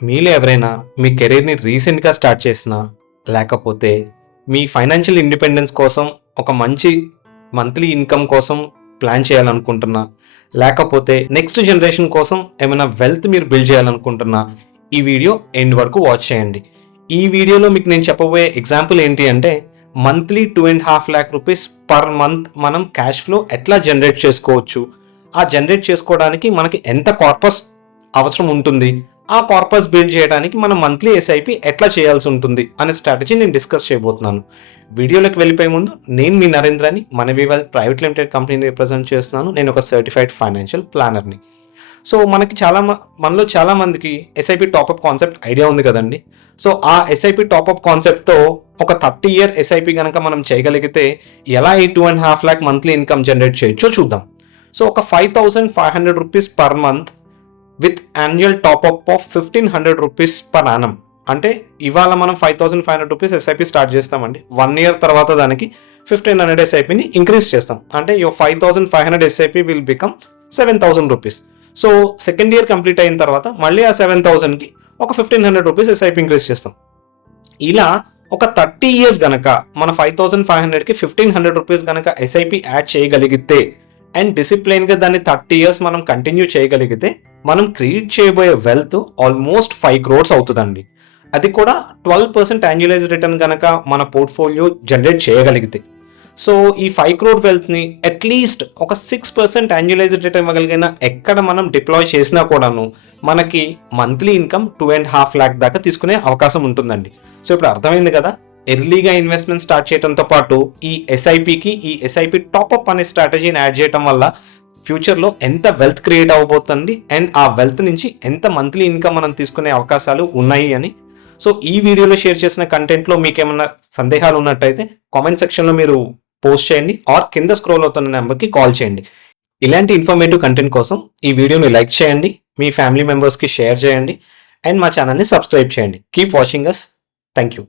మీలో ఎవరైనా మీ కెరీర్ని రీసెంట్గా స్టార్ట్ చేసినా, లేకపోతే మీ ఫైనాన్షియల్ ఇండిపెండెన్స్ కోసం ఒక మంచి మంత్లీ ఇన్కమ్ కోసం ప్లాన్ చేయాలనుకుంటున్నా, లేకపోతే నెక్స్ట్ జనరేషన్ కోసం ఏమైనా వెల్త్ మీరు బిల్డ్ చేయాలనుకుంటున్నా, ఈ వీడియో ఎండ్ వరకు వాచ్ చేయండి. ఈ వీడియోలో మీకు నేను చెప్పబోయే ఎగ్జాంపుల్ ఏంటి అంటే, monthly 2.5 lakh rupees per month మనం క్యాష్ ఫ్లో ఎట్లా జనరేట్ చేసుకోవచ్చు, ఆ జనరేట్ చేసుకోవడానికి మనకి ఎంత కార్పస్ అవసరం ఉంటుంది, ఆ కార్పస్ బిల్డ్ చేయడానికి మనం మంత్లీ ఎస్ఐపి ఎట్లా చేయాల్సి ఉంటుంది అనే స్ట్రాటజీ నేను డిస్కస్ చేయబోతున్నాను. వీడియోలోకి వెళ్ళిపోయే ముందు నేను మీ నరేంద్రని మనవివల్ ప్రైవేట్ లిమిటెడ్ కంపెనీని రిప్రజెంట్ చేస్తున్నాను. నేను ఒక సర్టిఫైడ్ ఫైనాన్షియల్ ప్లానర్ని. సో మనలో చాలా మందికి ఎస్ఐపి టాప్అప్ కాన్సెప్ట్ ఐడియా ఉంది కదండి. సో ఆ ఎస్ఐపి టాప్అప్ కాన్సెప్ట్తో ఒక 30 year ఎస్ఐపి కనుక మనం చేయగలిగితే ఎలా ఈ 2.5 lakh మంత్లీ ఇన్కమ్ జనరేట్ చేయొచ్చో చూద్దాం. సో ఒక 5,500 rupees per month with annual top-up of 1,500 rupees per annum. అంటే ఇవాళ మనం 5,500 రూపీస్ ఎస్ఐపి స్టార్ట్ చేస్తామండి. 1 year తర్వాత దానికి 1,500 ఎస్ఐపిని ఇంక్రీజ్ చేస్తాం. అంటే your 5,500 SIP will become 7,000 rupees. So second year complete అయిన తర్వాత మళ్ళీ ఆ 7,000కి ఒక 1,500 రూపీస్ ఎస్ఐపి ఇంక్రీజ్ చేస్తాం. ఇలా ఒక 30 years గనక మన 5,500కి 1,500 రూపీస్ గనక ఎస్ఐపి యాడ్ చేయగలిగితే అండ్ డిసిప్లైన్గా దాన్ని 30 years మనం కంటిన్యూ చేయగలిగితే మనం క్రియేట్ చేయబోయే వెల్త్ ఆల్మోస్ట్ 5 crores అవుతుందండి. అది కూడా 12% యాన్యువలైజ్ రిటర్న్ కనుక మన పోర్ట్ఫోలియో జనరేట్ చేయగలిగితే. సో ఈ 5 crore వెల్త్ని అట్లీస్ట్ ఒక 6% యాన్యువలైజ్ రిటర్న్ ఇవ్వగలిగిన ఎక్కడ మనం డిప్లాయ్ చేసినా కూడాను మనకి మంత్లీ ఇన్కమ్ 2.5 lakh దాకా తీసుకునే అవకాశం ఉంటుందండి. సో ఇప్పుడు అర్థమైంది కదా, ఎర్లీగా ఇన్వెస్ట్మెంట్ స్టార్ట్ చేయడంతో పాటు ఈ ఎస్ఐపికి ఈ ఎస్ఐపి టాప్అప్ అనే స్ట్రాటజీని యాడ్ చేయడం వల్ల ఫ్యూచర్లో ఎంత వెల్త్ క్రియేట్ అవ్వబోతుంది అండ్ ఆ వెల్త్ నుంచి ఎంత మంత్లీ ఇన్కమ్ మనం తీసుకునే అవకాశాలు ఉన్నాయి అని. సో ఈ వీడియోలో షేర్ చేసిన కంటెంట్లో మీకు ఏమైనా సందేహాలు ఉన్నట్టయితే కామెంట్ సెక్షన్లో మీరు పోస్ట్ చేయండి ఆర్ కింద స్క్రోల్ అవుతున్న నెంబర్కి కాల్ చేయండి. ఇలాంటి ఇన్ఫర్మేటివ్ కంటెంట్ కోసం ఈ వీడియోని లైక్ చేయండి, మీ ఫ్యామిలీ మెంబర్స్కి షేర్ చేయండి అండ్ మా ఛానల్ని సబ్స్క్రైబ్ చేయండి. Keep watching us. Thank you.